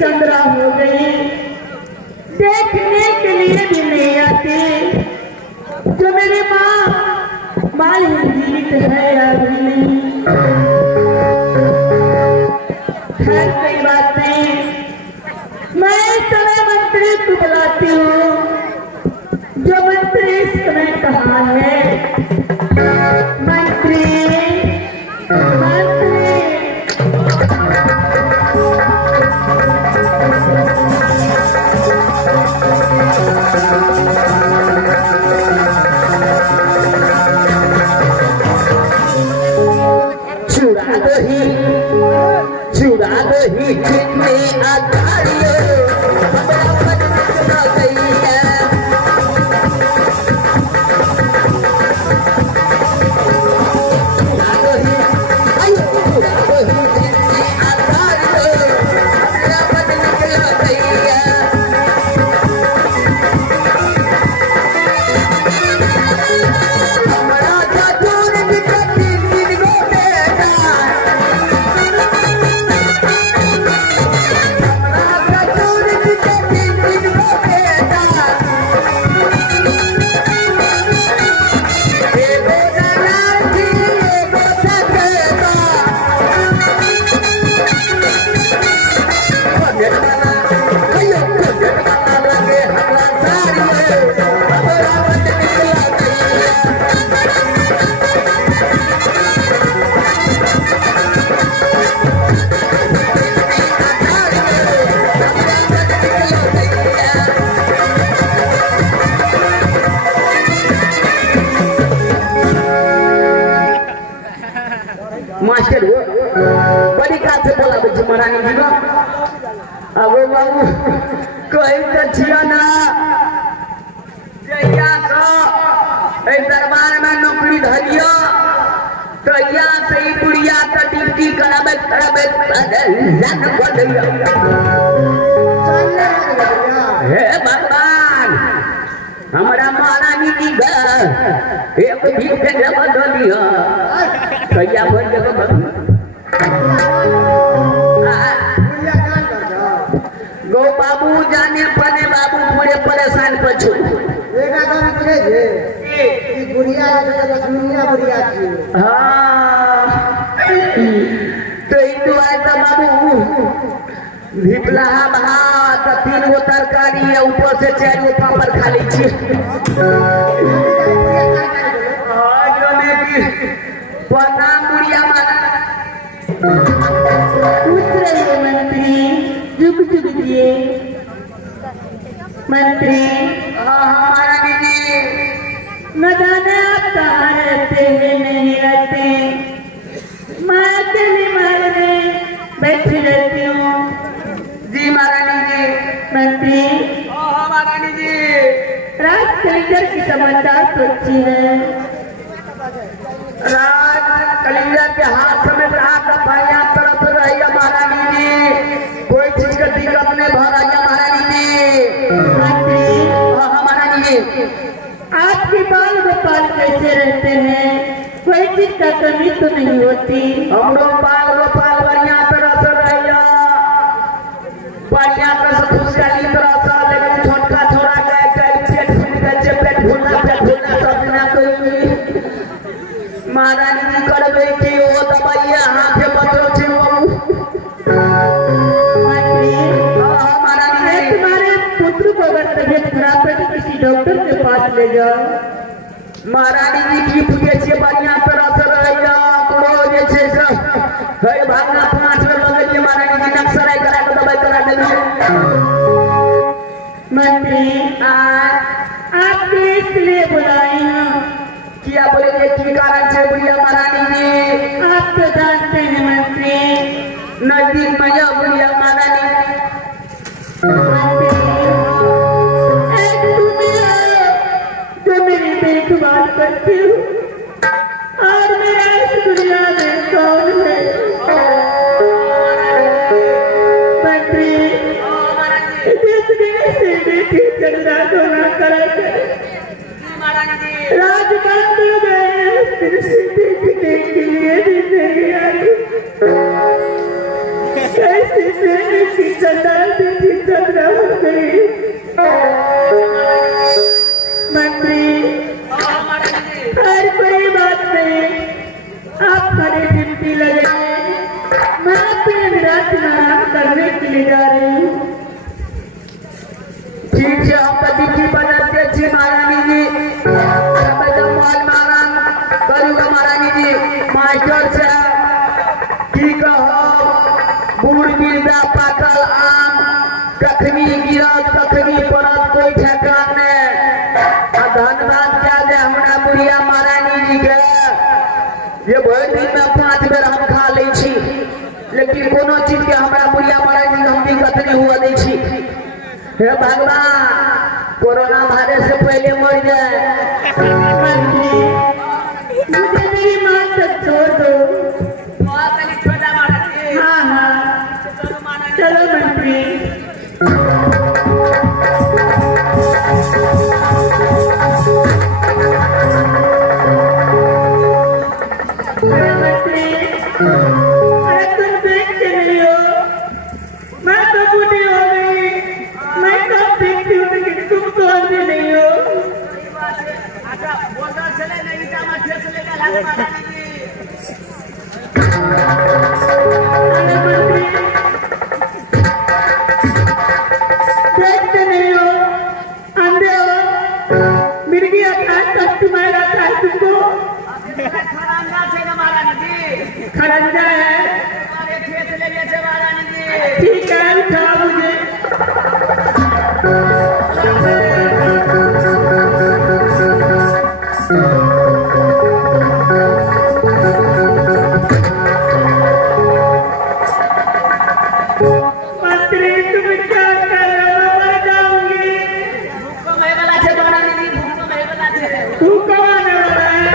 चंद्रा हो गई, देखने के लिए भी नहीं आती। जो मेरी माँ जीवित है या भी नहीं, खैर कोई बात नहीं। मैं इस समय मंत्री को बुलाती हूँ। जो मंत्री इस समय कहाँ है? मंत्री, मंत्री। चुरा दही कितने आधारियों गई है। मास्टर हो बड़ी काल से बोला बच्चे महारानी जी को अब बाबू कोई तो छिया ना जया को ए दरबार में नौकरी धरियो तो या से ही बुढ़िया का ड्यूटी कराबे लन बढ़िया हे भगवान हमारा महारानी जी का एक भी के बदलियो कहिया बोल जगह गो बाबू जाने पने बाबू पूरे परेशान पछू एका काम करे जे ई बुढ़िया है लक्ष्मीया बुढ़िया छी। हां तो इतो आए तो बाबू भिपला भात तीन गो तरकारी है ऊपर से 4 गो पापड़ खा ली छी। प्रणाम बुढ़िया माता। उतरे मंत्री, जुग जुग दिए मंत्री। महारानी जी न जाने आप कहाँ रहते हैं नहीं रहते। मैं अकेली महल में बैठी रहती हूँ। जी महारानी जी। मंत्री महारानी जी रात कलेक्टर की समाचार तो अच्छी है। राज कलिंगर के हाथ समेत रात भैया तरफ रही महारानी जी। कोई चीज का दिक्कत नहीं भरा महारानी जी। मंत्री महारानी जी आपके बाल गोपाल कैसे रहते हैं? कोई चीज का कमी तो नहीं होती? हम लोग बाल गोपाल बढ़िया तरह से रहिया बढ़िया तरह से खुशहाली तरह से। लेकिन छोटका छोड़ा गए पेट फूल गए पेट भूलना सब ना कोई महारानी जी करबे की ओ दबाइया हाथ पे पत्रो छी महारानी जी। तुम्हारे पुत्र को अगर तबियत खराब है तो किसी डॉक्टर के पास ले जाओ। महारानी जी की पूछे छे बढ़िया तरह से रहिया कोनो जे छे से है भागना 5 बेर लगे महारानी जी नक्सराई करा के दवाई करा देली। मंत्री आपके इसलिए बुलाई हूँ। क्या बोलेंगे की कारण से बुढ़िया महारानी जी? आप तो जानते हैं मंत्री, नजदीक में यह बुढ़िया महारानी एक तुम्हें जो मेरी देखभाल करती हूँ और मेरा इस दुनिया में कौन है? मंत्री जिस दिन से बेटी चंदा को ना करे राजकाज में गए उस दिन से देखने के लिए भी नहीं आई। कैसे मेरे की चंदा बेटी चंदा हो गई? मंत्री हर कोई बात नहीं, आप हमारी ड्यूटी लगे, मैं अपने विराट में आराम करने के लिए जा रही हूँ। ठीक है, हम तो ड्यूटी बनाते जी महारानी जी। मैं तो माल माराम करूँगा महारानी जी। मास्टर साहब ठीक हो, बूढ़ मिर्दा पाकल आम कखनी गिरत कखनी पड़त कोई ठेकान नहीं। धन्यवाद क्या दे हमरा बुढ़िया महारानी जी के, ये भर दिन में 5 बेर हम खा ले छी, लेकिन कोनो चीज के हमरा बुढ़िया महारानी जी हम दिक्कत नहीं हुआ दे छी। हे भगवान कोरोना वायरस से पहले मर जाए। मुझे मेरी माँ तक छोड़ दो। हाँ हाँ चलो मंत्री। मंत्री अरे तुम देखते नहीं हो, मैं तो बूढ़ी हो गई, मैं कब देखती हूँ लेकिन तुम तो अंधे नहीं हो। अरे मंत्री देखते नहीं हो, अंधे हो, मिर्गी आकाश तक तुम्हारा आता है तुमको। खरंजा है, ठीक है उठाओ मुझे। मंत्री तुम क्या कर रहे हो? मर जाऊंगी। तू कब आने वाला है?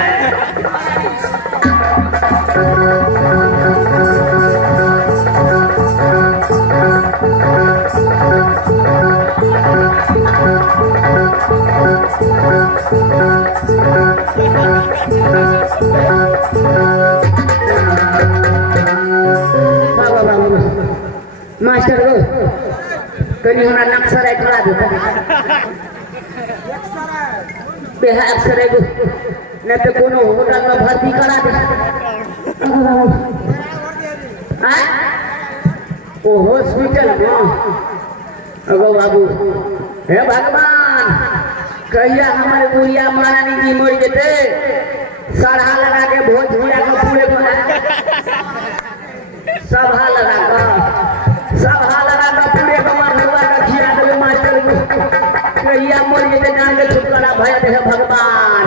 मास्टर को कहीं हमारा नक्सर करा देता बेहा अक्सर है न तो कोनो होटल में भर्ती करा दे। ओ हॉस्पिटल में अगो बाबू हे भगवान कहिया हमारे बुढ़िया महारानी जी मर जेते, सढ़ा लगा के भोज भूया के पूरे सभा लगा कर पूरे कमर हुआ का खिया देवे मास्टर को कहिया मर जेते जान के छुटकारा भय दे भगवान।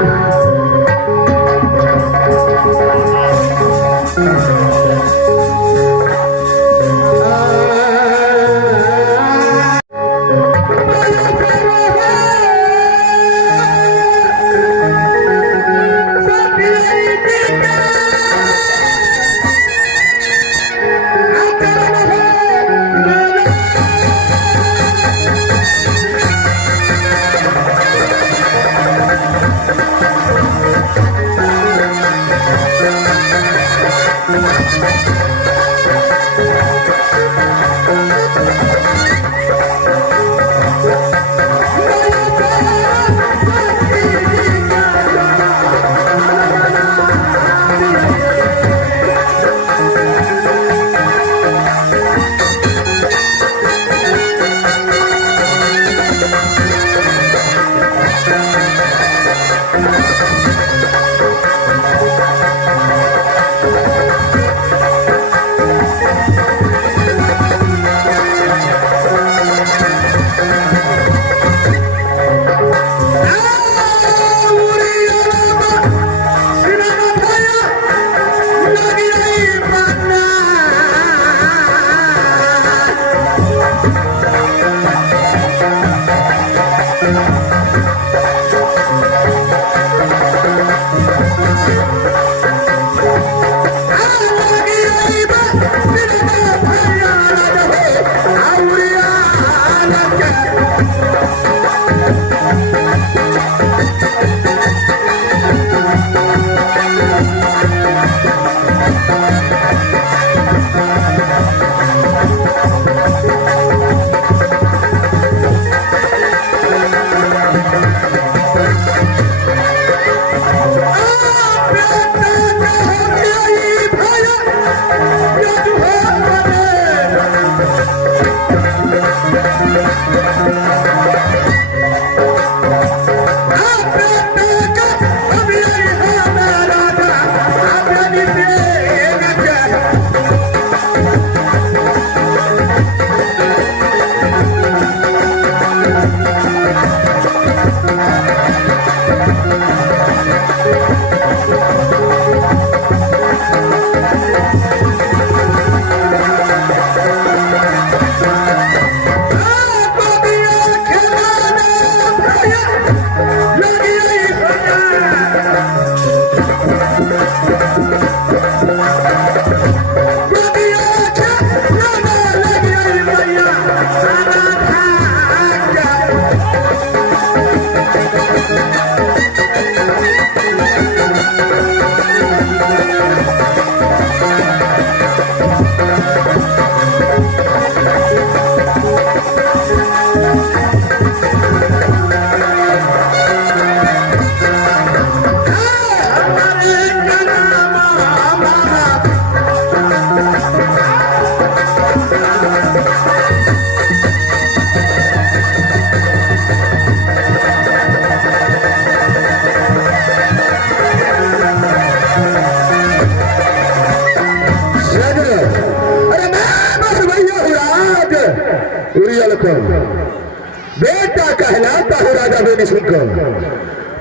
बेटा कहलाता हूँ राजा बेनी सुनकर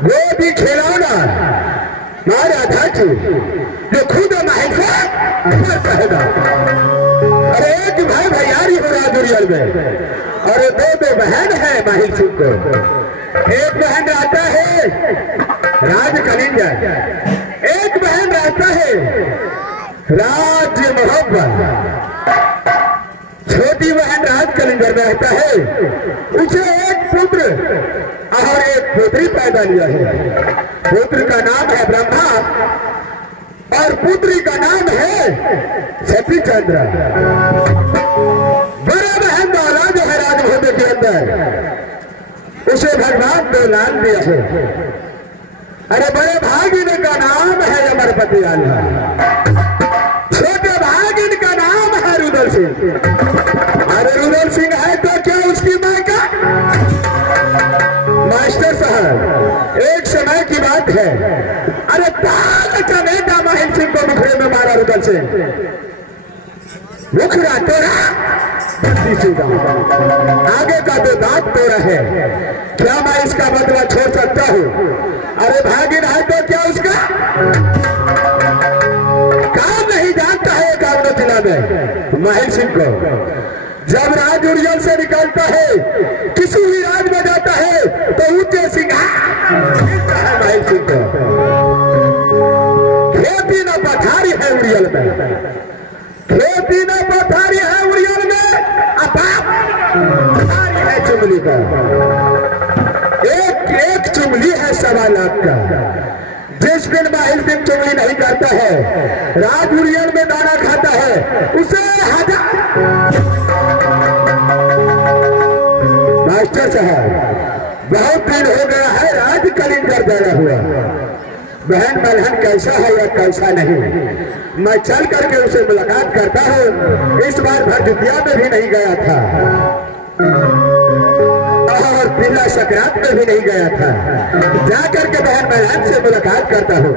गोदी खिलौना मारा था जो खुद महंगा कहना। अरे एक भाई भैयारी हो राजुरियल में, अरे दो बहन है माहिल सिंह को। एक बहन रहता है राज कलिंगा, एक बहन रहता है राज मोहब्बत। छोटी बहन राज कलिंगर में रहता है, उसे एक पुत्र और एक पुत्री पैदा लिया है। पुत्र का नाम है ब्रह्मा और पुत्री का नाम है सती चंद्र। बड़ा बहन वाला जो है राजभोग के अंदर, उसे भगवान ने लाल दिया है। अरे बड़े भागिन का नाम है अमरपति आल्हा, छोटे भागिन का नाम है रुदल सिंह। अरे रुदल सिंह है तो क्या उसकी मां का? मास्टर साहब, एक समय की बात है, अरे पाल चमेटा माहिल सिंह को मुखड़े में मारा रुदल सिंह। मुखड़ा तोड़ा, आगे का तो दांत तोड़ा है। क्या मैं इसका बदला छोड़ सकता हूँ? अरे भागिन है तो क्या उसका काम नहीं जानता है? कांगड़ा जिला में माहिल सिंह को जब राज उड़ियल से निकलता है, किसी भी राज में जाता है तो ऊंचे सिंघार है माहिल सिंह को। खेती न पथारी है उड़ियल में, खेती न पथारी है उड़ियल में, पथारी है चुमली का। एक चुमली है 1.25 लाख का। जिस दिन माहिल सिंह चुमली नहीं करता है, राज उड़ियल में दाना खाता है, उसे 1000। मास्टर साहब, बहुत दिन हो गया है राज कलिंगर गया हुआ। बहन मलहन कैसा है या कैसा नहीं, मैं चल करके उसे मुलाकात करता हूँ। इस बार भरदुतिया में भी नहीं गया था और पिल्ला सकरात में भी नहीं गया था। जा करके बहन मलहन से मुलाकात करता हूँ।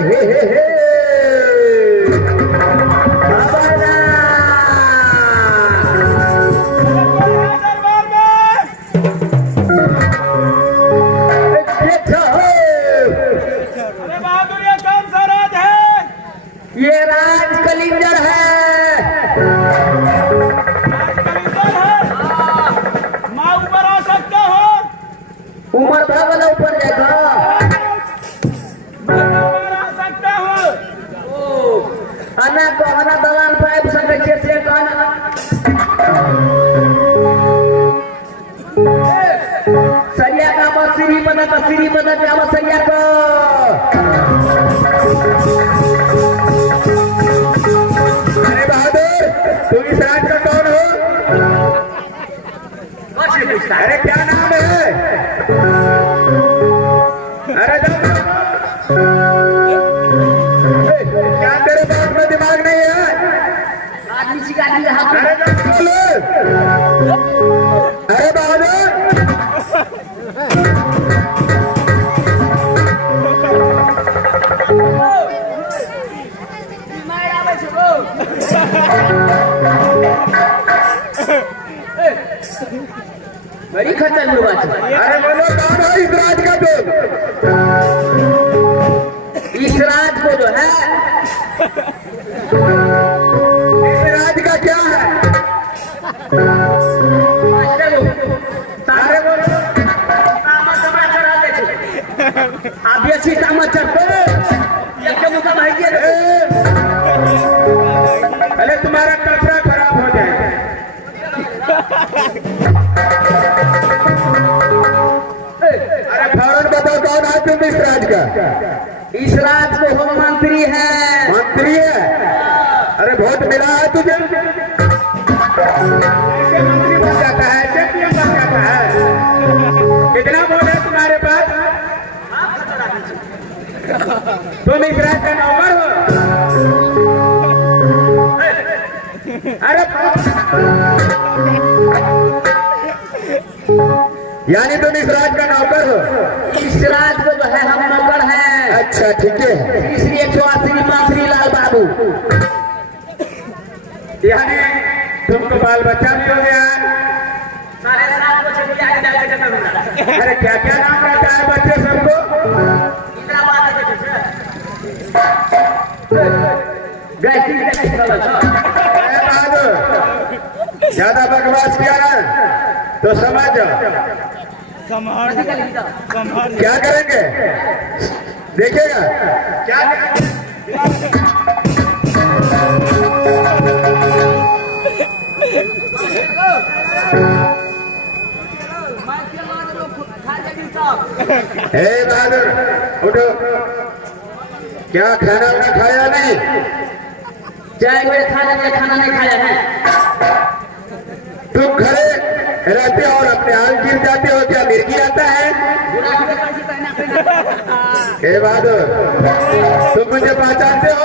हे अरे बहादुर ये कौन सा राज है? ये राज कलिंगर है। माँ ऊपर आ सकते हो? उमर भगल ऊपर देखो। ऊपर आ सकते हो? अना को अना दलान पाइप संग कैसे कहना सरिया का बसीरी बना क्या सरिया को अरे बहादुर तुम इस राज का कौन हो? अरे क्या नाम है? अरे क्या तेरे पास में दिमाग नहीं है? अरे बोलो। अरे बहादुर बड़ी खतरनाक बात है। अरे बोलो कौन हो इस राज का? तुम इस राज को जो है इस राज का क्या है? सारे बोलो आप ऐसी समाचार पहले तुम्हारा कपड़ा खराब हो जाएगा। अरे फौरन बताओ कौन है तुम इस राज का? इस राज को हम मंत्री है। मंत्री है? अरे वोट मिला है तुझे? ऐसे मंत्री बन जाता है, ऐसे पीएम बन जाता है। कितना वोट है तुम्हारे पास? तुम इस राज का नौकर हो? अरे यानी तुम इस राज का नौकर हो? इस राज को जो है हम नौकर हैं। अच्छा ठीक है, इसलिए 84 मंत्री लाल बाबू। यानी तुमको बाल बच्चा भी हो गया है? अरे क्या क्या नाम रहता है बच्चे सबको? ज्यादा बकवास किया ना तो समझ जाओ क्या करेंगे देखिएगा क्या हे बहादुर उठो। क्या खाना वाना खाया नहीं? चाय बजे खाना नहीं खाया है। तुम खड़े रहते हो और अपने हाल गिर जाते हो, क्या मिर्गी आता है? हे बहादुर तुम मुझे पहचानते हो?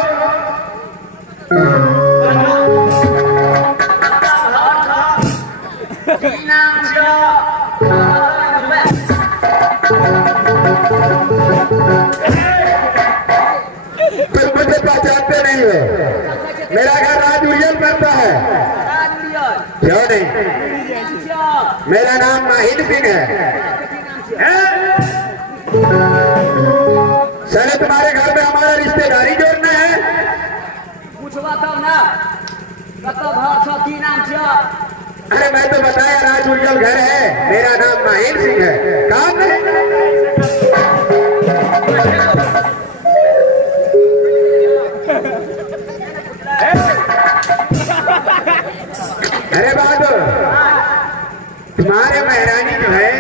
तुम मुझे पहचानते नहीं हो? मेरा घर राज उज्जैन पड़ता है। क्यों नहीं? मेरा नाम माहिन सिंह है। चले तुम्हारे घर में हमारा रिश्तेदारी जोड़ना है। अरे मैं तो बताया राज उज्जैन घर है, मेरा नाम माहिन सिंह है। काम नहीं। अरे बहादुर तुम्हारे महारानी जो है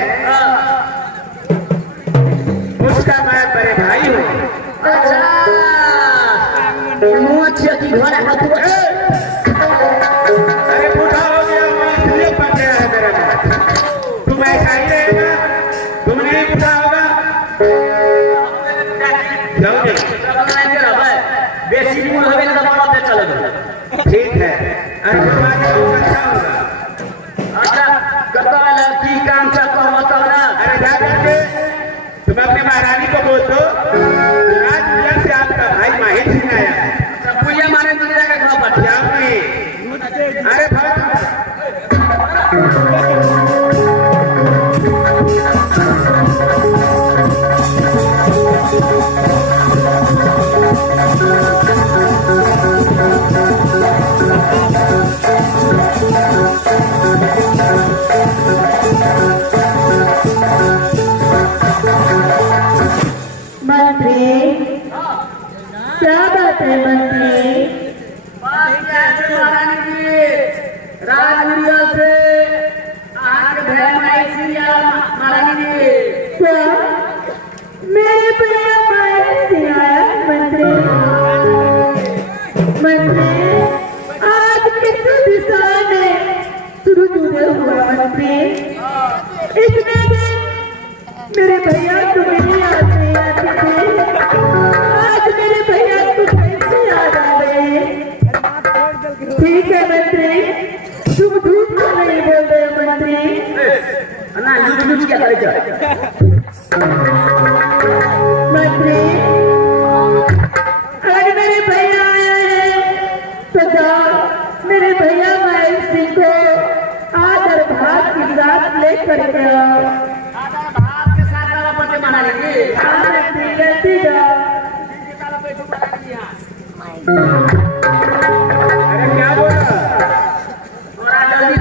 उसका मैं बड़े भाई हूँ। अच्छा अरे बूढ़ा हो गया इसलिए बन गया है मेरा नाम। तुम ऐसा ही रहेगा, तुम नहीं बूढ़ा होगा। बेसी मूल हवे ना ठीक है। अरे अच्छा होगा। अच्छा कब की काम चलता बताओ ना। अरे जा करके तुम अपने महारानी को बोल दो राज से आपका देखने आया। सब पूजा मारे दूसरा का घर पर क्या हुई? अरे भाई मंत्री, क्या बात है मंत्री? बात क्या है महारानी जी? राजगुरिया से आके भैया माई सिया महारानी जी। क्या मेरे भैया माए सिया मंत्री? मंत्री, आज किस दिशा में शुरू हुआ मंत्री? इतने दिन मेरे भैया तुम्हें आते थे, आज मेरे भैया तुम्हें से याद आ गए। ठीक है मंत्री, तुम झूठ तो नहीं बोल रहे हो मंत्री? ना लूट क्या करे मंत्री, अगर मेरे भैया आए हैं तो जाओ मेरे भैया माई सिंह को आदर भात की साथ लेकर के आओ। भात के साथ वाला पट्टे महारानी जी। हाँ मंत्री, जल्दी जाओ। अरे क्या बोला? थोड़ा जल्दी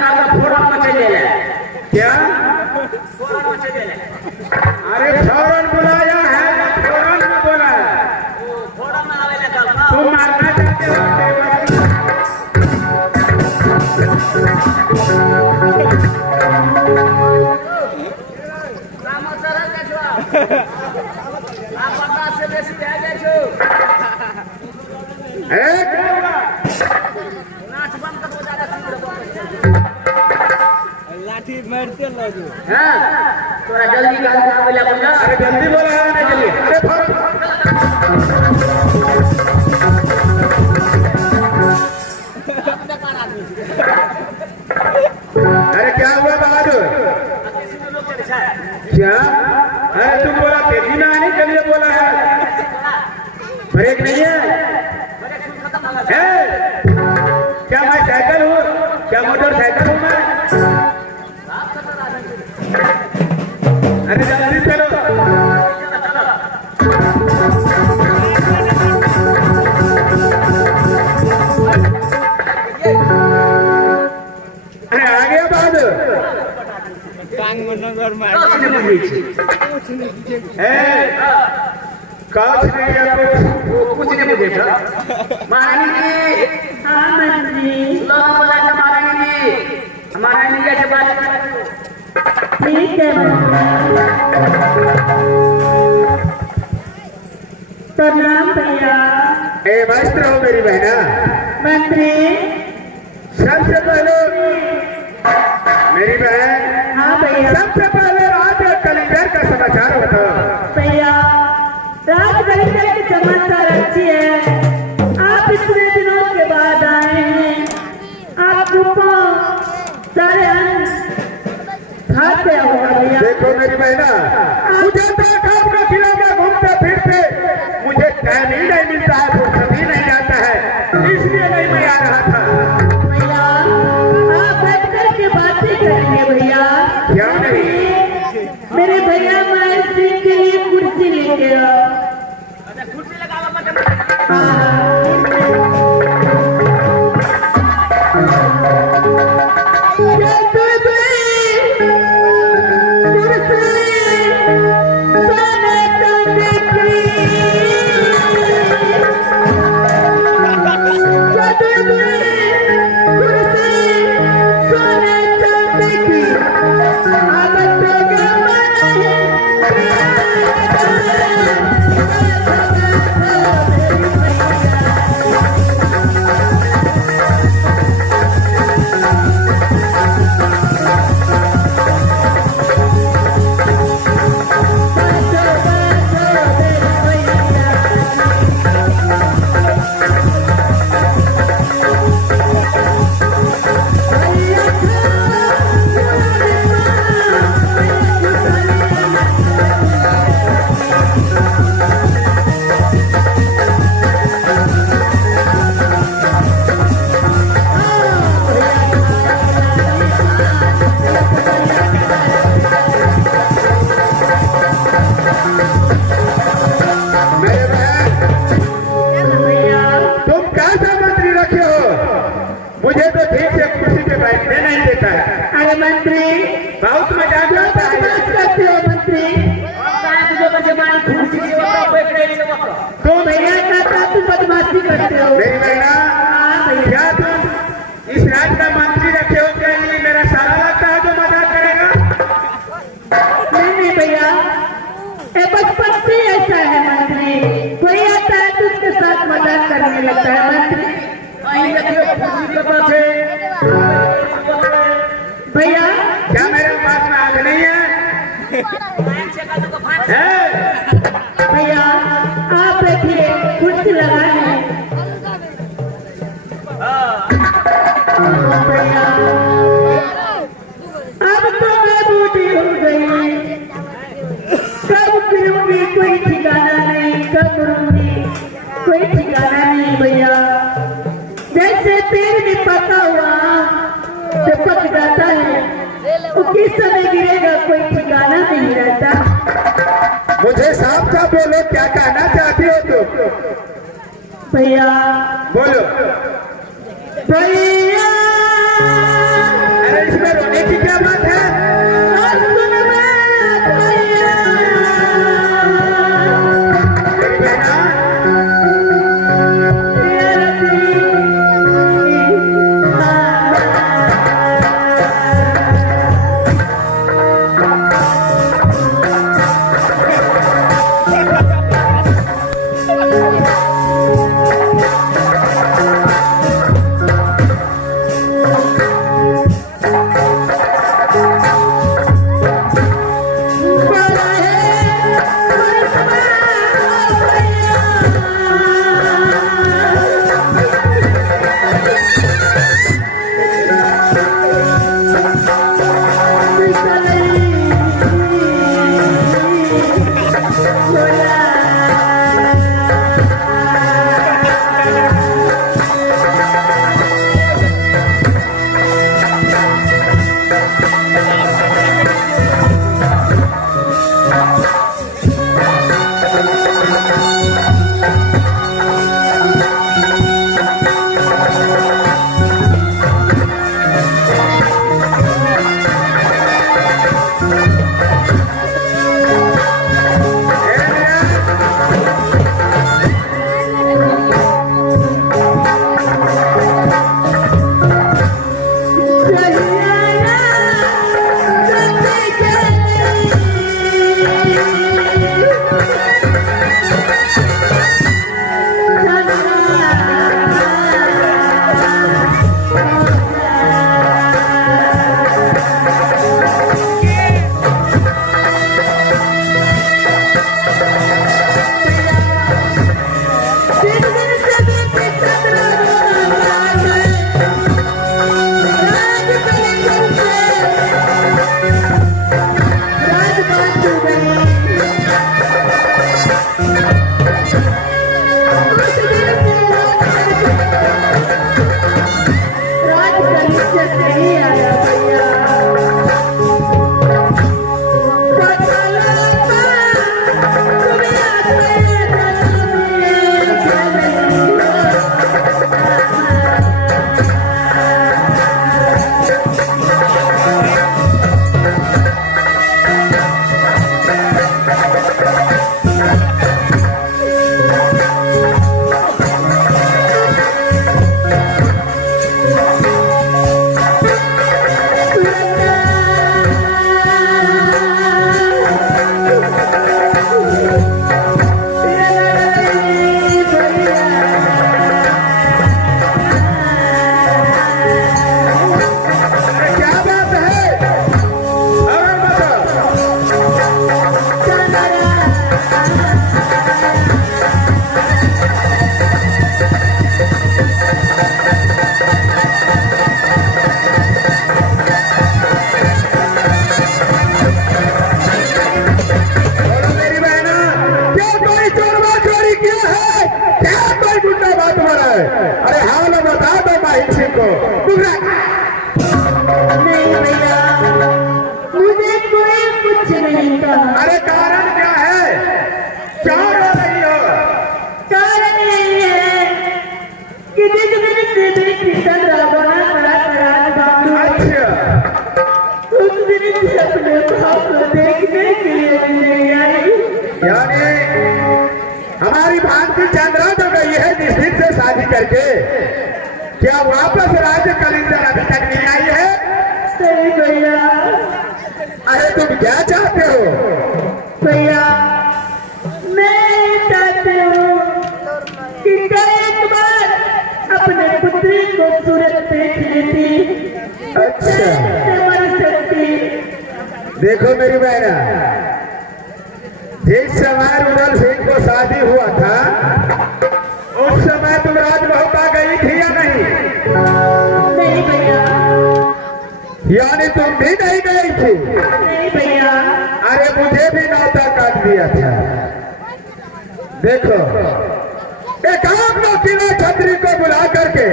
का फोड़ा मचे ले ले। क्या? फोड़ा मचे ले ले। अरे फौरन बुलाया है या फौरन में बोला है? फोड़ा में आवे ले कल। तुम मारना चाहते हो? रामचरण देखो। आप पता से बेसी दे देखो। क्या हुआ? नाच बंद कर दो ज्यादा लाठी मारते लगो। हां थोड़ा जल्दी का आवे ले बोला। अरे जल्दी बोला है आने के लिए। अरे फौरन अरे क्या हुआ बहादुर? क्या? अरे तुम बोला तेजी में आने के लिए बोला है? ब्रेक नहीं है? है? क्या मैं साइकिल हूँ? क्या मोटरसाइकिल हूँ मैं? अरे जल्दी चलो। अरे आ गया बहादुर। टांग में नगर मार। कुछ नहीं बुझी काश नहीं है कुछ नहीं बुझे था महारानी जी। हाँ मंत्री, लो बोला था महारानी जी। महारानी जी से बात कर। ठीक है मंत्री। प्रणाम भैया। ए मस्त रहो मेरी बहना। मंत्री, सबसे पहले मेरी बहन, हाँ भैया। सबसे पहले रात कलिंगर का समाचार बताओ। भैया, राज कलिंगर की समाचार अच्छी है। आप इतने दिनों के बाद आए हैं, आपको सारे अन्न खाते होगा भैया। देखो मेरी बहना, मुझे देखा अपने किला में घूमते फिरते मुझे टाइम ही नहीं मिलता है, फुर्सत ही नहीं आता है, इसलिए नहीं मैं आ रहा था। भैया, आप बैठ कर के बातें करेंगे भैया। क्या नहीं? मेरे भैया माए सिंह के लिए कुर्सी लेके आओ। अच्छा कुर्सी लगावा पटे। Thank you. मुझे तो ठीक से कुर्सी पे बैठने नहीं देता है। अरे मंत्री, बहुत मजाक करता है। बदमाश करते हो मंत्री। तो भैया कहता तुम बदमाशी करते हो। मेरी बहना, हाँ भैया। क्या तुम इस राज्य का मंत्री रखे हो? क्या ये मेरा सारा लगता है जो मजाक करेगा? नहीं भैया, ये बचपन से ऐसा है मंत्री। कोई आता है तो उसके साथ मजाक करने लगता है मंत्री। भैया, क्या मेरे पास में आग नहीं है? हैं? भैया आप बैठिए, कुर्सी लगाए। भैया, अब तो मैं बूढ़ी हो गई, कब फिरूंगी कोई ठिकाना नहीं, कब मरूंगी कोई ठिकाना नहीं। भैया, जैसे पेड़ में पका हुआ जब पक जाता है वो किस समय गिरेगा कोई ठिकाना नहीं रहता। मुझे साफ साफ बोलो, क्या कहना चाहती हो तुम? भैया, बोलो। भैया, अरे इसमें रोने की क्या बात है? और सुन भैया, मेरी बहना, तेरा दिल, भगवान की चंद्रा जो गई है निश्चित से शादी करके, क्या वापस राज कलिंदर अभी तक नहीं आई है? नहीं भैया, अरे तुम क्या चाहते हो? भैया मैं चाहती हूँ कि एक बार अपने पुत्री को सूरत देख लेती। अच्छा। से मर सकती। देखो मेरी बहना, जिस समय रुदल सिंह को शादी हुआ था उस समय तुम राजमहल गई थी या नहीं? नहीं भैया, यानी तुम भी नहीं गई थी? नहीं भैया। अरे मुझे भी नाता काट दिया था। देखो, एक आम नौकीला छतरी को बुला करके,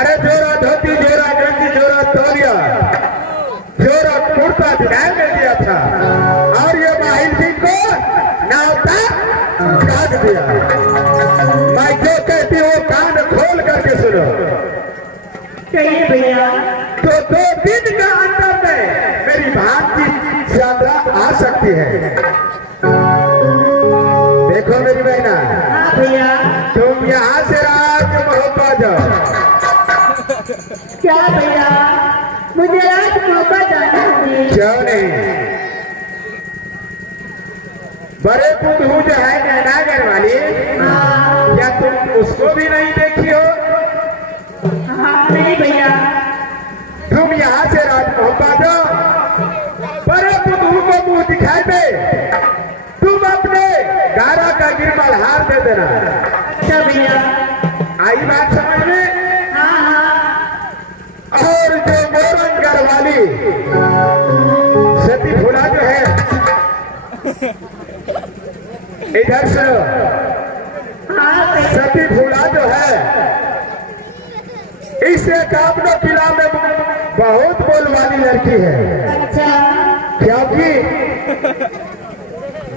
अरे जोरा धोती, जोरा गंजी, जोरा तौलिया, जोरा कुर्ता दिखाई में दिया था और ये माहिर सिंह को नाता काट दिया। मैं जो कहती हूँ कान खोल करके सुनो। कहिए भैया। तो 2 दिन के अंदर में मेरी भांजी चंद्रा आ सकती है। देखो मेरी बहना, हाँ भैया। तुम यहाँ से राजमहल पा जाओ। क्या भैया, मुझे राजमहल पर जाना है। क्यों नहीं? बड़े पुतहू जो है नैनागर वाली, हाँ। क्या तुम उसको भी नहीं देखी हो? हाँ नहीं भैया। तुम यहाँ से राजमहल पा जाओ, बड़े पुतहू को मुंह दिखाई दे, तुम अपने गारा का गिरमल हार दे देना। अच्छा भैया। आई बात समझ में? हाँ हाँ। और जो मोरंगर वाली सती फूला जो है, इधर से हाँ भैया। सती फूला जो है, इसे काबलो किला में बहुत बोल वाली लड़की है। अच्छा। क्योंकि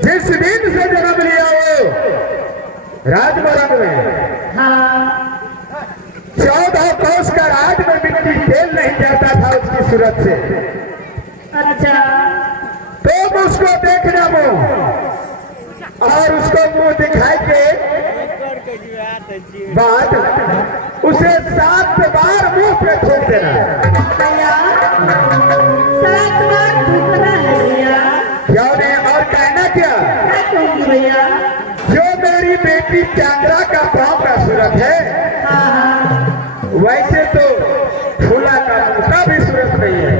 जिस दिन से जन्म लिया वो राजमरंग में, हाँ। 14 कोस का राज में मिट्टी तेल नहीं जाता था उसकी सूरत से। अच्छा। तुम उसको देखना मुंह, और उसको मुंह दिखाई के बाद उसे 7 बार मुंह पे थूक देना। भैया 7 बार थूकना है भैया। क्यों नहीं? और कहना क्या? क्या कहूँगी भैया? जो मेरी बेटी चंद्रा का पाँव का सूरत है, हाँ हाँ। वैसे तो फूला का मुंह का भी सूरत नहीं है।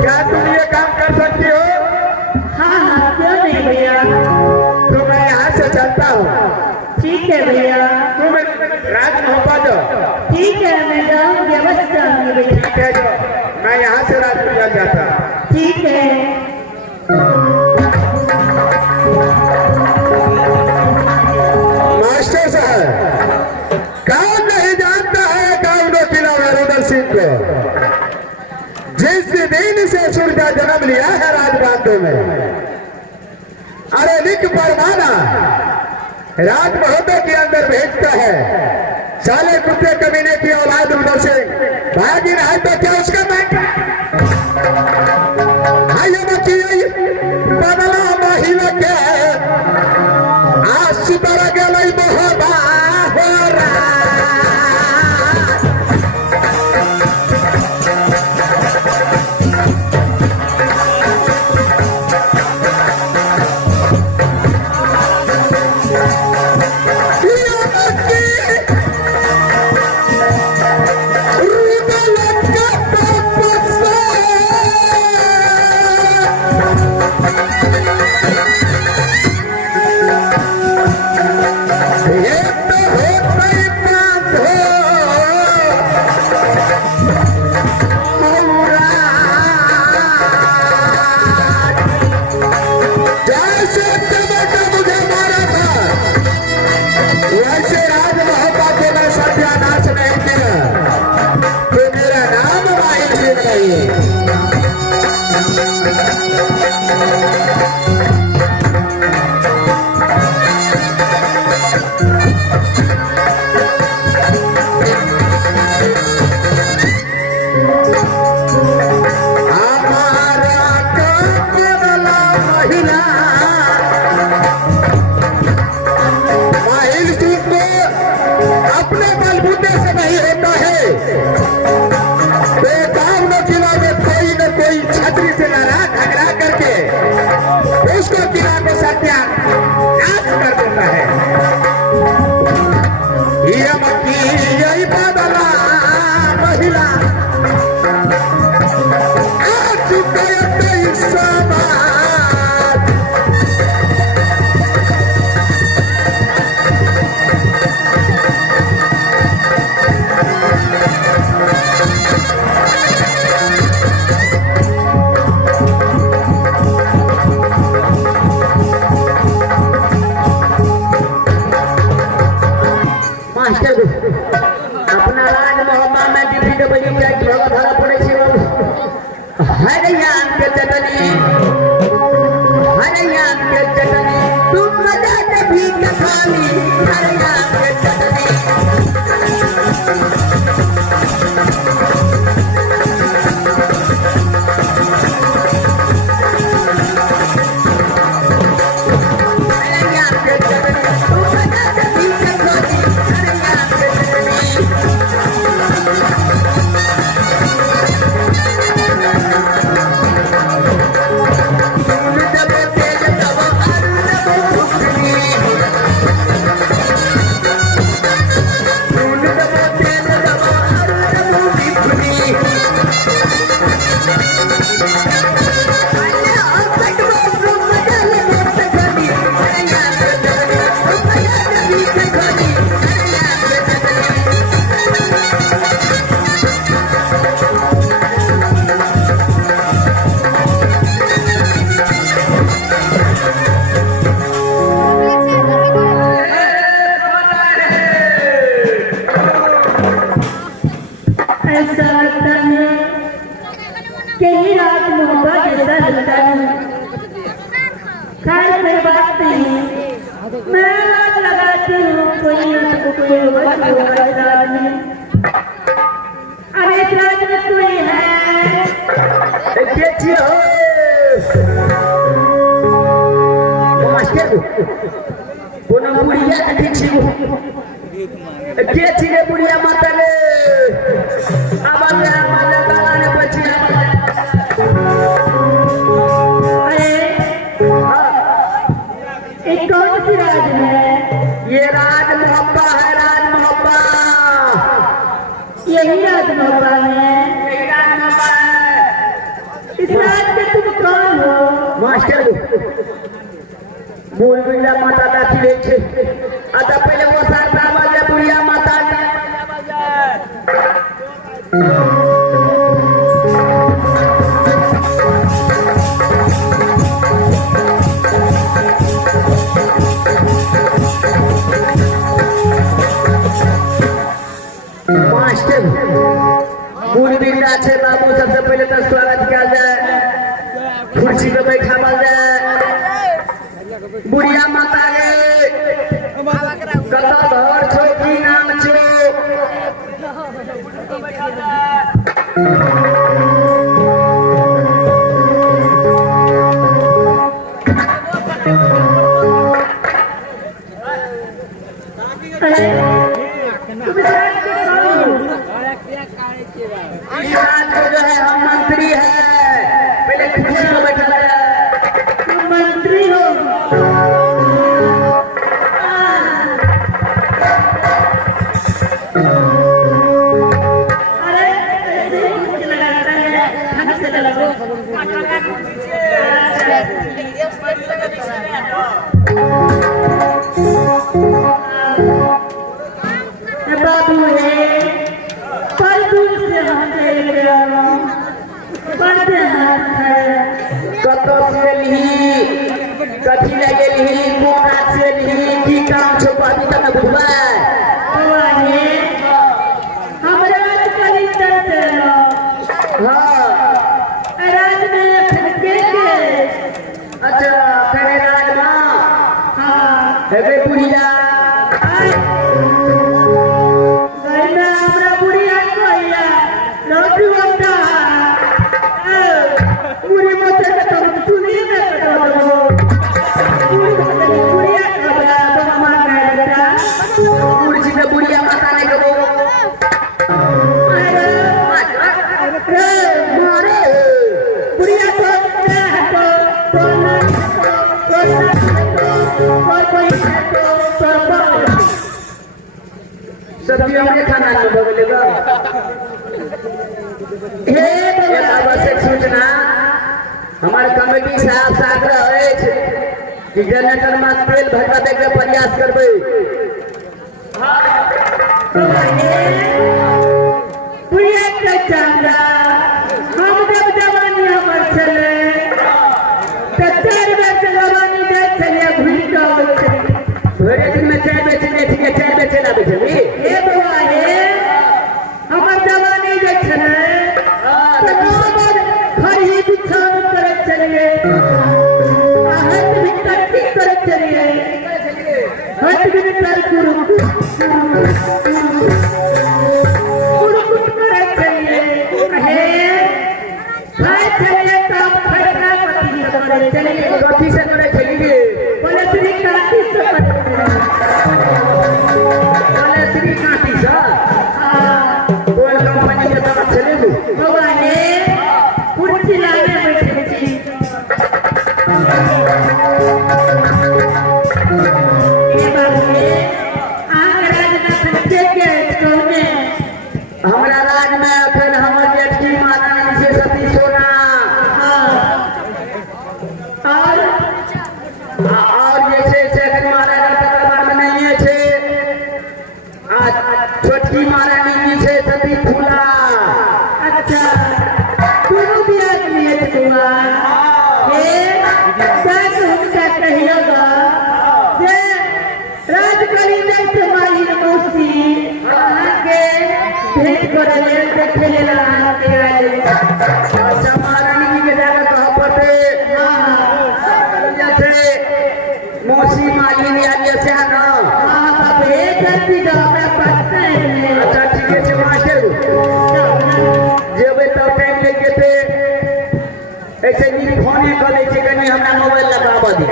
क्या तुम ये काम कर सकती हो? हाँ हाँ, क्यों नहीं भैया। तो मैं यहाँ से चलता हूँ। ठीक है भैया। तुम राजमहल पा जाओ। ठीक है, मैं जाऊँगी, अवश्य जाऊँगी भैया। ठीक है, जो मैं यहाँ से राजमहल जाता हूँ। ठीक है। मास्टर साहब, कौन नहीं जानता है काउंडो किला रुदल सिंह को? जिस दिन से सूर्य का जन्म लिया है राजबांधो में, अरे लिख परवाना राजमहल के अंदर भेजता है। साले कुत्ते कमीने की औलाद रुदल सिंह भागी रहा है तो क्या उसका बैंक बदला महिला के आज सुतर गई मोहबा हो रहा। चटनी हरे आम के चटनी तुम मजा कभी न खाली हरे आम के चटनी हरे आम के चटनी तुम मजा कभी न खाली हरे आम के चटनी ऐसा लगता है कि ये रात मोहब्बत जैसा लगता है। खैर कोई बात नहीं, मैं रात लगाती हूँ कोई रात में। अरे इस रात में कोई है देखिए हो मास्टर कोनो बुढ़िया ठीक छी बुढ़िया माता रे आवाज गाने बची अरे ये कौन सी रात है? ये राज मोहब्बा है राज मोहब्बा यही रात मोहब्बा है। यही राज मोहब्बा है इस रात में तुम कौन हो? मास्टर बोल बुढ़िया माता दाखिल है अच्छा पहले वो सारदा वाले बुढ़िया माता मास्टर पूरी बिगड़ा छे बाबू सबसे पहले तो स्वागत किया जाए कुर्सी पे बैठा जाए बुढ़िया माता रे कता घर छो की नाम छो अरे तुम इस रात में कौन हो? इस रात को जो है हम मंत्री है पहले कुर्सी पे बैठा जाए तुम मंत्री हो? अरे ऐसे ही मुझे लगता है ढंग से लगो। बाबू है पर दूर से हम देख रहे हो पढ़ते हैं कतो से ली कथी लगे ली कोना से ली की काम छो पाती तक बुझबा हुआ है हम रात करी चलते हो हां रात में फटके के अच्छा करे राज मां हाँ हेबे बुढ़िया आई गई में हमरा बुढ़िया कोइया लौटी होता पूरी मत तुम सुनिए ना बुढ़िया का तो मां का बेटा कुर्सी पे बुढ़िया माता ने कहो मारे बुढ़िया को सब्जी हमने खाना में बगलेगा हे एक आवश्यक सूचना हमारे कमेटी साहब से आग्रह है कि जनरेटर में तेल भरवा दे के प्रयास करबे बुढ़िया का चांदा हम जब जवानी हमर चले कच्चर में जवानी दे चले भूल का भरे दिन में चाय बेचने ठीक है चाय बेचना बेचनी हे बउआ हे हमर जवानी जे चले तो नौबर खरी बिछान करत दिन कर गुरु करे चलिए कहे भाई चलिए काम फटना पति करे चलिए कथी से करे चलिए बोले श्री काटी से बोले श्री काटी सा कोई कंपनी के तरफ चले गो भगवान कुर्सी लाने बैठे छी ये बात है आंगराज ना सच्चे के सोने हमरा राज में अखन हमर जेठी माता से सती सोना और जैसे से महाराज दरबार में नहीं है छे छोटकी महारानी जी से सती फूला अच्छा दोनों भी आदमी है तुम्हार ये सच उनका कहिएगा जे राजकली में तुम्हारी मौसी आके भेंट करले देखे ले रहा के आए अच्छा महारानी जी के जाकर कहा पड़ते जैसे मौसी मालिनी आ जैसे है ना हां बाप रे जल्दी जाओ मैं पढ़ते हैं अच्छा ठीक है मास्टर जेबे तब टाइम लेके थे ऐसे नहीं फोन कर ले छे कनी हमरा मोबाइल लगाबा दे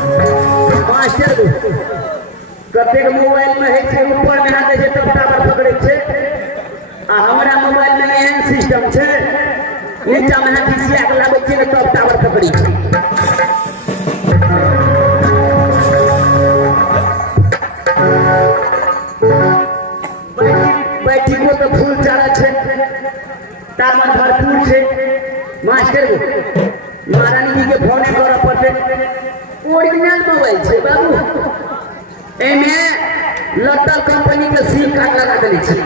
मास्टर कतेक मोबाइल में है छे ऊपर में हाथ छै तब टावर पकड़े छे आ हमरा मोबाइल में एहन सिस्टम छे नीचा में हाथ खिसिया के लागे छे तब टावर पकड़ी छे बैठी को तो फूल चारा छे टावर भरपूर छे मास्टर महारानी जी के फोन कर पड़ते ओरिजिनल मोबाइल छे बाबू एमे लटल कंपनी के सिम कार्ड लगा देले छी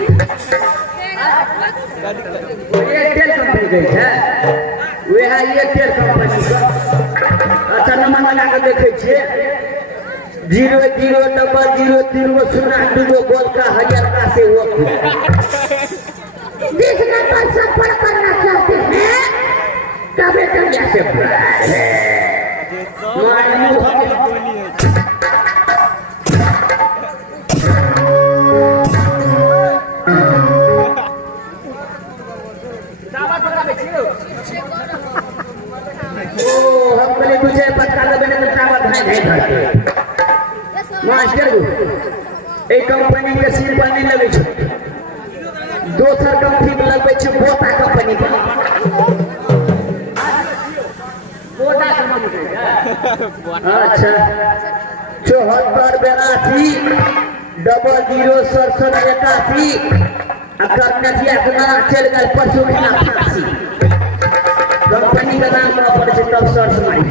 एयरटेल कंपनी के है वह एयरटेल कंपनी का अच्छा नंबर लगा के देखे छिए 000003 गोल का हजार का से वो जिस नंबर संपर्क करना चाहते हैं कबे तक जैसे हम बोले तुझे पत्ता लगे तो टावर भाई नहीं धरते मास्टर ए कंपनी के सिर पर नहीं लगे छे दोसर कंपनी में लगबे छे बोटा कंपनी पर बोटा कंपनी के अच्छा 7482006781 करना दिया के नाम चल गए परसों के नाम फांसी कंपनी का नाम ना पड़े छे तब सर्च मारी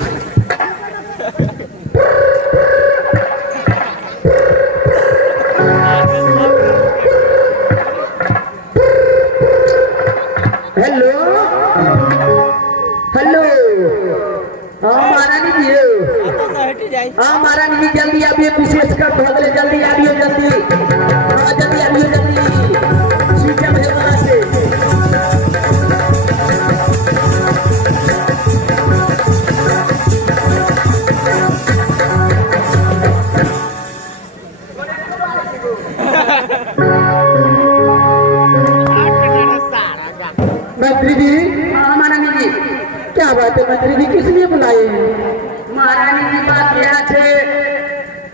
हेलो हेलो महारानी जी महारानी जी जल्दी आइए विशेष कर भगले जल्दी आइए जल्दी जल्दी आइए जल्दी सीधा भेजना से मंत्री जी महारानी जी क्या बात है मंत्री जी किस लिए बुलाए हैं महारानी की बात यह है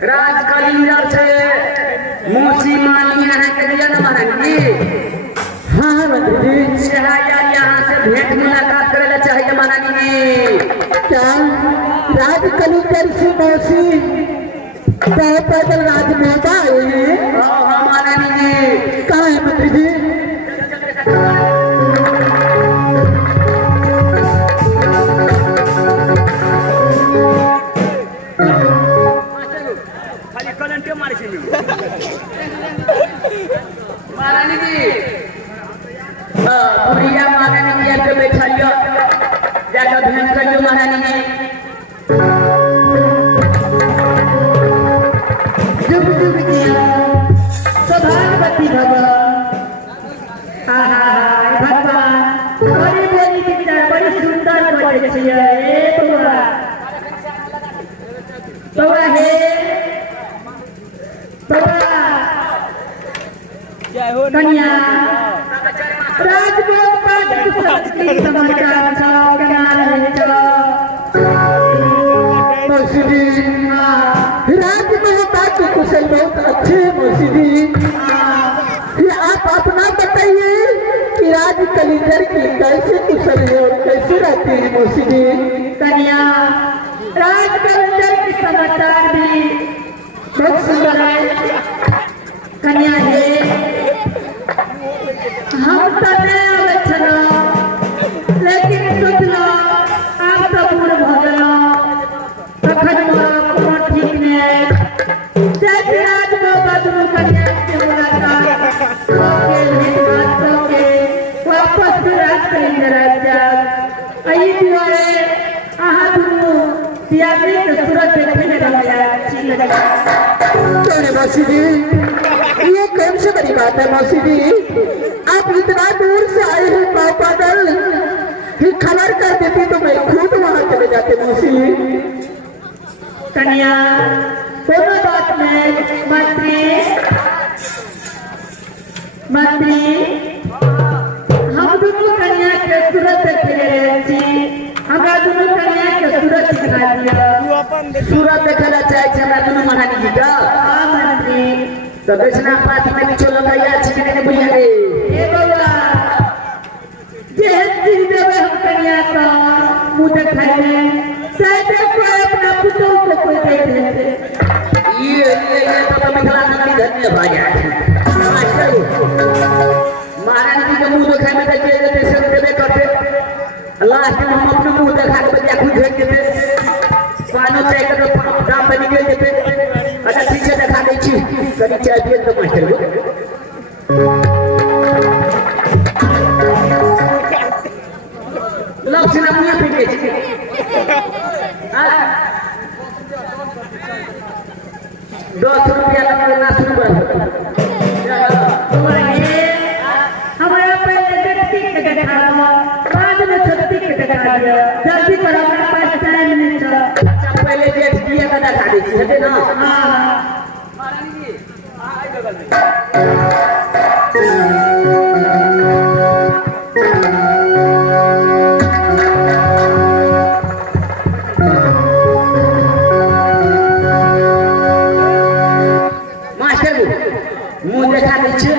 राज कलिंगर से मौसी मानी है के लिए ना महारानी जी हाँ हाँ मंत्री जी शहर यहाँ से भेंट मुलाकात करे ला चाहिए महारानी जी क्या राज कलिंगर से मौसी पैदल राजमाता आए हैं हाँ महारानी जी कहाँ है मंत्री जी मौसी जी। राज मेहता के कुशल बहुत अच्छे हैं मौसी जी। ये आप अपना बताइए कि राज कलिंदर की कैसे कुशल है और कैसे रहती है मौसी जी। कन्या राज कलिंदर की समाचार भी बहुत सुंदर है। कन्या हे हम तो नहीं आवे छलो, लेकिन सोचलो आप तो बूढ़ भगलो तखन मोरा कोनो ठीक नहीं। जैसे आज वो बदलू कन्या के मुलाकात के बात के वापस राज कलिंदर आ जाओ। अई दुआरे आहा दुनु पियाली के सूरत देखे रहा अच्छी लगी। अरे मौसी जी ये कौन सी बड़ी बात है मौसी जी। आप इतना दूर से आए हैं पाँव पैदल, फिर खबर कर देती तो मैं खुद वहां चले जाते मौसी। कन्या दोनों बात में मंत्री मंत्री हम दोनों कन्या के सूरत देखे रहे छी। हमरा दोनों कन्या के सूरत दिखा दिया। सूरत देखला चाहे छै हमरा दुनू महारानी जी का। हाँ मंत्री तो दक्षिणा पार्टी में किछो लगाया छै कि नहीं बुझा रे। ए बउआ जेहन चीज देवे हम कन्या का मुँह देखाई दे शायद कोई अपना पुतोह को कोई दे देते। ये तो मिथिला नगरी धन्य भा जाए। मास्टर महारानी जी के मुंह दिखाई में देखे देते सब देवे करते। लास्ट में हम अपने मुंह दिखा के बच्चा खुद भेज देते। पानो चाय के दाम बनी गए देते। अच्छा ठीक है दिखा दै छी कनी चाय पिए तो मास्टर को लक्षणा मुझे फेंके छी। ₹10 लगना शुरू कर। हमारा पहले व्यक्ति के दिखावा बाद में छत्ती के दिखा दिया। जल्दी करो हमारे पास टाइम नहीं चला। अच्छा पहले डेट दिया का दिखा दी थी है ना। हाँ महारानी जी आई बगल में मास्टर मुंह देखा दी छे।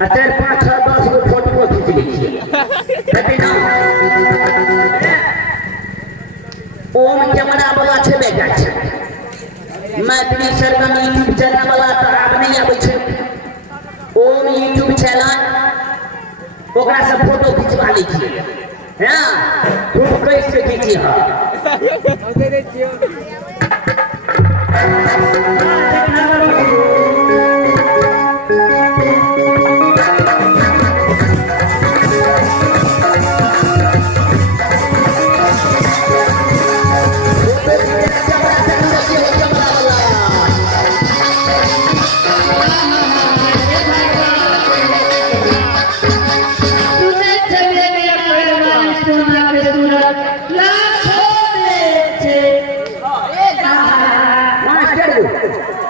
4 5 6 10 गो फोटो खींच ली छे है ना। ओम कैमरा वाला छे बेटा छे। मैथिली सरगम यूट्यूब चैनल वाला तो आब नहीं आबै छे। ओम यूट्यूब चैनल ओकरा से फोटो खिंचवा ली छे। हां खूब कैसे खींची हां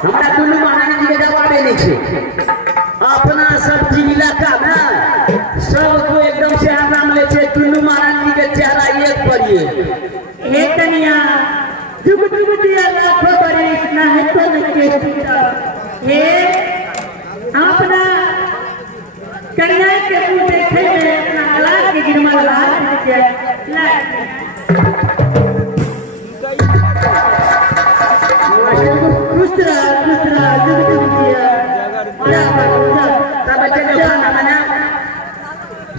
हमरा दुनू महारानी जी के जवाबे नहीं छे। अपना सब इलाका में सबको एकदम से आराम ले छे। दुनू महारानी जी के चेहरा एक पर एक। हे कन्या जुग जुग दिया लाखों बरिस ना है तो नहीं के टूटा। हे अपना कन्या के मुंह देखे में अपना लाख के गिरमा लाख के लाख दूसरा जुग जुग दिया। तब बच्चे जो खाना बना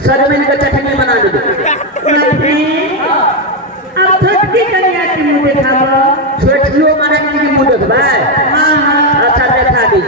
सरमेन का चटनी बना दो। अब छोटकी कन्या के मुंह दिखाओ। छोटकियों महारानी जी के मुंह देखबे। हाँ अच्छा देखा दी।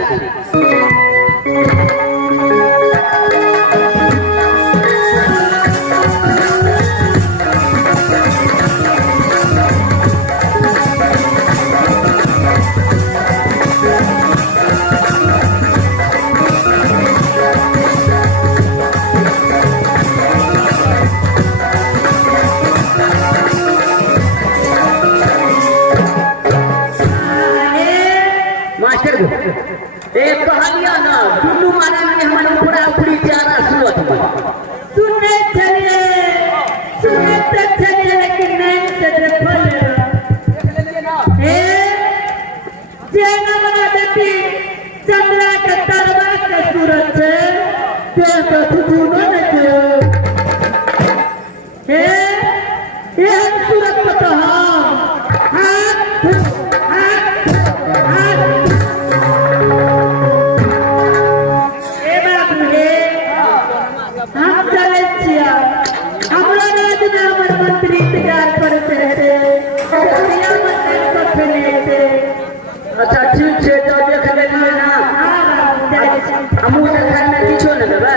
एक कहानियां ना दुनू महारानी जी हमारे पूरा पूरी चारा सुनत में सुने चलिए लेकिन नहीं से देखो ले। तो सुनो न क्यों हे हम सूरत पता ए बाबू हे हम चले छिया हमरा राज में हमर मंत्री इंतजार करते रहे भैया मंत्री को फिरते अच्छा ठीक है तो देख लेलिए ना हां बाबू जाए छी हमहूँ देखाय में किछो नहीं देबै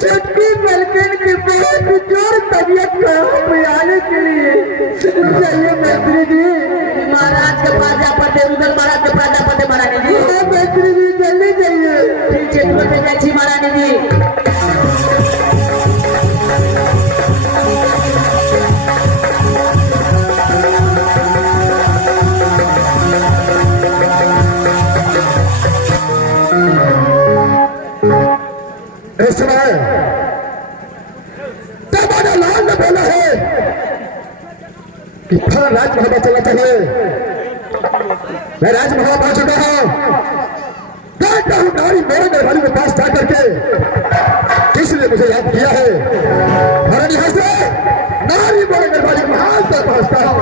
छोटकी मलकन के बहुत जोर तबियत खराब आने के लिए चलिए मैत्री जी। महाराज के पास जा पड़ते उधर महाराज के पास जा पड़ते महारानी जी। हाँ मैत्री जी जल्दी जाइए। ठीक है तुम्हें भेजा छी महारानी जी। इस समय तब लाल ने बोला है कि फल राजमहल चला चले। मैं राजमहल पहुंच चुका हूं। देखता हूं नारी मेरे घरवाली के पास जा करके किसने मुझे याद किया है। हरण यहां से नारी मेरे घरवाली महल तक पहुंचता हूं।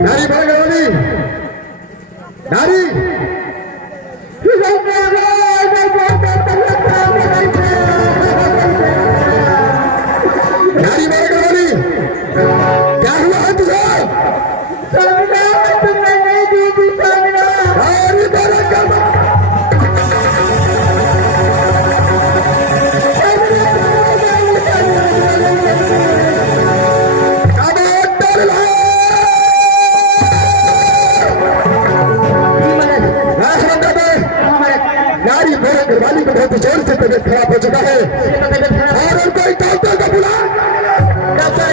नारी मेरे घरवाली नारी नारी मेरे घरवाली क्या हुआ है तुझे। तुमने नहीं दी थी सामना। नारी मेरे घरवाली नारी मेरे घरवाली को बहुत जोर से तबियत खराब हो चुका है और उनको एक डॉक्टर को बुला। डॉक्टर